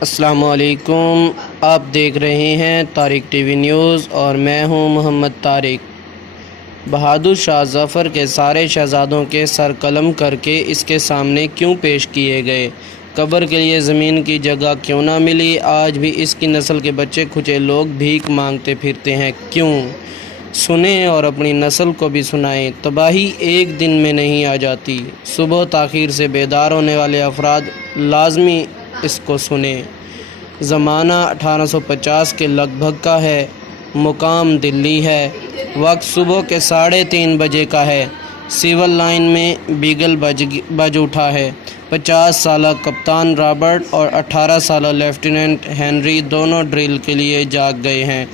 السلام علیکم، آپ دیکھ رہے ہیں طارق ٹی وی نیوز اور میں ہوں محمد طارق۔ بہادر شاہ ظفر کے سارے شہزادوں کے سر قلم کر کے اس کے سامنے کیوں پیش کیے گئے؟ قبر کے لیے زمین کی جگہ کیوں نہ ملی؟ آج بھی اس کی نسل کے بچے کھچے لوگ بھیک مانگتے پھرتے ہیں، کیوں؟ سنیں اور اپنی نسل کو بھی سنائیں۔ تباہی ایک دن میں نہیں آ جاتی۔ صبح تاخیر سے بیدار ہونے والے افراد لازمی اس کو سنیں۔ زمانہ 1850 کے لگ بھگ کا ہے، مقام دلی ہے، وقت صبح کے 3:30 بجے کا ہے۔ سول لائن میں بیگل بج اٹھا ہے۔ 50 سالہ کپتان رابرٹ اور 18 سالہ لیفٹیننٹ ہنری دونوں ڈرل کے لیے جاگ گئے ہیں۔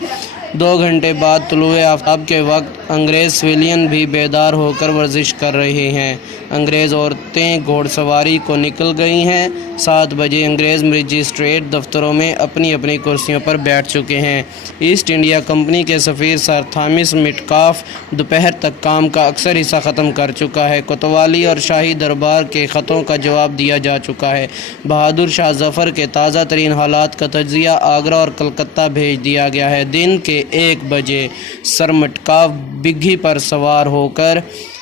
2 گھنٹے بعد طلوع آفتاب کے وقت انگریز سویلین بھی بیدار ہو کر ورزش کر رہے ہیں۔ انگریز عورتیں گھوڑ سواری کو نکل گئی ہیں۔ 7 بجے انگریز مجسٹریٹ دفتروں میں اپنی اپنی کرسیوں پر بیٹھ چکے ہیں۔ ایسٹ انڈیا کمپنی کے سفیر سر تھامس میٹکالف دوپہر تک کام کا اکثر حصہ ختم کر چکا ہے۔ کوتوالی اور شاہی دربار کے خطوں کا جواب دیا جا چکا ہے۔ بہادر شاہ ظفر کے تازہ ترین حالات کا تجزیہ آگرہ اور کلکتہ بھیج دیا گیا ہے۔ دن کے 1 بجے سر میٹکالف بگھی پر سوار ہو کر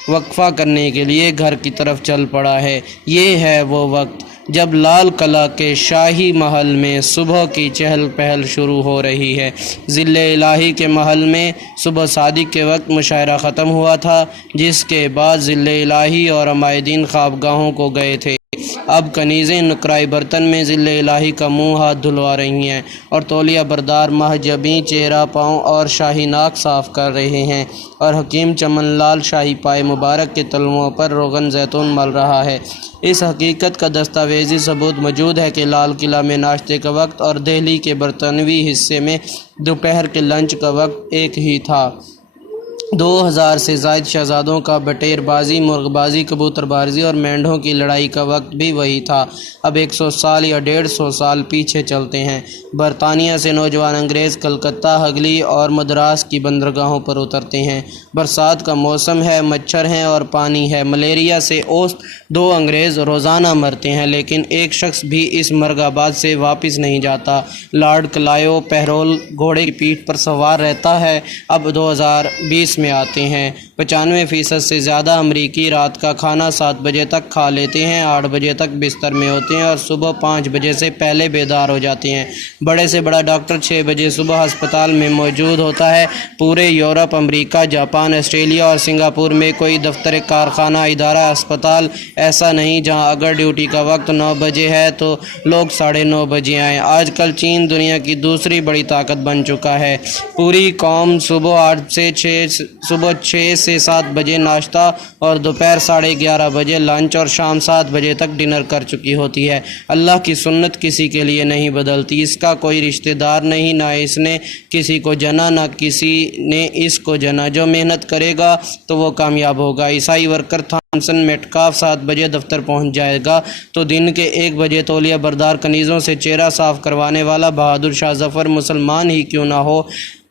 وقفہ کرنے کے لیے گھر کی طرف چل پڑا ہے۔ یہ ہے وہ وقت جب لال قلعہ کے شاہی محل میں صبح کی چہل پہل شروع ہو رہی ہے۔ ظل الہی کے محل میں صبح صادق کے وقت مشاعرہ ختم ہوا تھا، جس کے بعد ظل الہی اور عمائدین خوابگاہوں کو گئے تھے۔ اب کنیزیں نقرائی برتن میں ظل الہی کا منہ ہاتھ دھلوا رہی ہیں اور تولیہ بردار محجبیں چہرہ پاؤں اور شاہی ناک صاف کر رہے ہیں، اور حکیم چمن لال شاہی پائے مبارک کے تلوؤں پر روغن زیتون مل رہا ہے۔ اس حقیقت کا دستاویزی ثبوت موجود ہے کہ لال قلعہ میں ناشتے کا وقت اور دہلی کے برطانوی حصے میں دوپہر کے لنچ کا وقت ایک ہی تھا۔ 2000 سے زائد شہزادوں کا بٹیر بازی، مرغ بازی، کبوتر بازی اور مینڈھوں کی لڑائی کا وقت بھی وہی تھا۔ اب 100 سال یا 150 سال پیچھے چلتے ہیں۔ برطانیہ سے نوجوان انگریز کلکتہ، ہگلی اور مدراس کی بندرگاہوں پر اترتے ہیں۔ برسات کا موسم ہے، مچھر ہیں اور پانی ہے۔ ملیریا سے اوسط 2 انگریز روزانہ مرتے ہیں، لیکن ایک شخص بھی اس مرگ آباد سے واپس نہیں جاتا۔ لارڈ کلائیو پیرول گھوڑے کی پیٹھ پر سوار رہتا ہے۔ اب 2020 میں آتے ہیں۔ 95% سے زیادہ امریکی رات کا کھانا 7 بجے تک کھا لیتے ہیں، 8 بجے تک بستر میں ہوتے ہیں اور صبح 5 بجے سے پہلے بیدار ہو جاتے ہیں۔ بڑے سے بڑا ڈاکٹر 6 بجے صبح ہسپتال میں موجود ہوتا ہے۔ پورے یورپ، امریکہ، جاپان، آسٹریلیا اور سنگاپور میں کوئی دفتر، کارخانہ، ادارہ، اسپتال ایسا نہیں جہاں اگر ڈیوٹی کا وقت 9 بجے ہے تو لوگ 9:30 بجے آئیں۔ آج کل چین دنیا کی دوسری بڑی طاقت بن چکا ہے۔ پوری قوم صبح 6 سے 7 بجے ناشتہ اور دوپہر 11:30 بجے لنچ اور شام 7 بجے تک ڈنر کر چکی ہوتی ہے۔ اللہ کی سنت کسی کے لیے نہیں بدلتی۔ اس کا کوئی رشتہ دار نہیں، نہ اس نے کسی کو جنا نہ کسی نے اس کو جنا۔ جو محنت کرے گا تو وہ کامیاب ہوگا۔ عیسائی ورکر تھامسن میٹکالف 7 بجے دفتر پہنچ جائے گا تو دن کے 1 بجے تولیہ بردار کنیزوں سے چہرہ صاف کروانے والا بہادر شاہ ظفر مسلمان ہی کیوں نہ ہو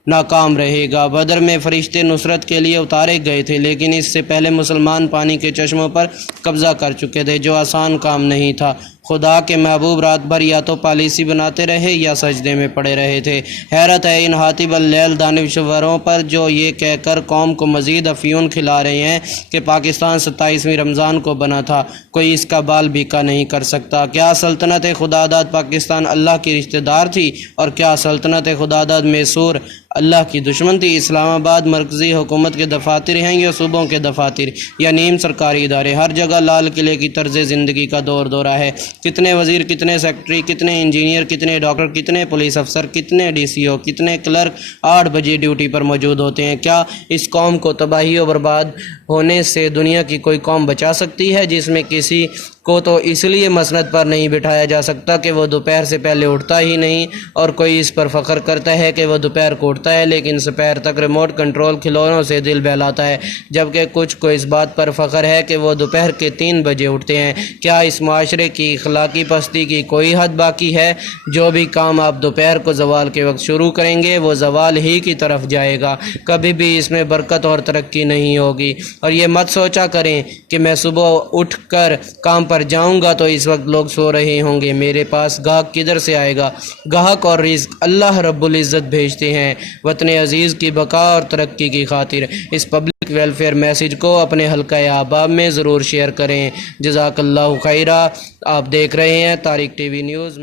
ناکام رہے گا۔ بدر میں فرشتے نصرت کے لیے اتارے گئے تھے، لیکن اس سے پہلے مسلمان پانی کے چشموں پر قبضہ کر چکے تھے، جو آسان کام نہیں تھا۔ خدا کے محبوب رات بھر یا تو پالیسی بناتے رہے یا سجدے میں پڑے رہے تھے۔ حیرت ہے ان حاطب اللیل دانشوروں پر جو یہ کہہ کر قوم کو مزید افیون کھلا رہے ہیں کہ پاکستان 27ویں رمضان کو بنا تھا، کوئی اس کا بال بیکا نہیں کر سکتا۔ کیا سلطنت خداداد پاکستان اللہ کی رشتہ دار تھی، اور کیا سلطنت خداداد میسور اللہ کی دشمن تھی؟ اسلام آباد مرکزی حکومت کے دفاتر ہیں یا صوبوں کے دفاتر یا نیم سرکاری ادارے؟ ہر جگہ لال قلعے کی طرز زندگی کا دور دورہ ہے۔ کتنے وزیر، کتنے سیکرٹری، کتنے انجینئر، کتنے ڈاکٹر، کتنے پولیس افسر، کتنے ڈی سی او، کتنے کلرک 8 بجے ڈیوٹی پر موجود ہوتے ہیں۔ کیا اس قوم کو تباہی و برباد ہونے سے دنیا کی کوئی قوم بچا سکتی ہے، جس میں کسی کو تو اس لیے مسند پر نہیں بٹھایا جا سکتا کہ وہ دوپہر سے پہلے اٹھتا ہی نہیں، اور کوئی اس پر فخر کرتا ہے کہ وہ دوپہر کو اٹھتا ہے لیکن دوپہر تک ریموٹ کنٹرول کھلونوں سے دل بہلاتا ہے، جبکہ کچھ کو اس بات پر فخر ہے کہ وہ دوپہر کے 3 بجے اٹھتے ہیں۔ کیا اس معاشرے کی اخلاقی پستی کی کوئی حد باقی ہے؟ جو بھی کام آپ دوپہر کو زوال کے وقت شروع کریں گے وہ زوال ہی کی طرف جائے گا، کبھی بھی اس میں برکت اور ترقی نہیں ہوگی۔ اور یہ مت سوچا کریں کہ میں صبح اٹھ کر کام پر پر جاؤں گا تو اس وقت لوگ سو رہے ہوں گے، میرے پاس گاہک کدھر سے آئے گا؟ گاہک اور رزق اللہ رب العزت بھیجتے ہیں وطن عزیز کی بقا اور ترقی کی خاطر۔ اس پبلک ویلفیئر میسیج کو اپنے حلقہ احباب میں ضرور شیئر کریں۔ جزاک اللہ خیرہ۔ آپ دیکھ رہے ہیں طارق ٹی وی نیوز۔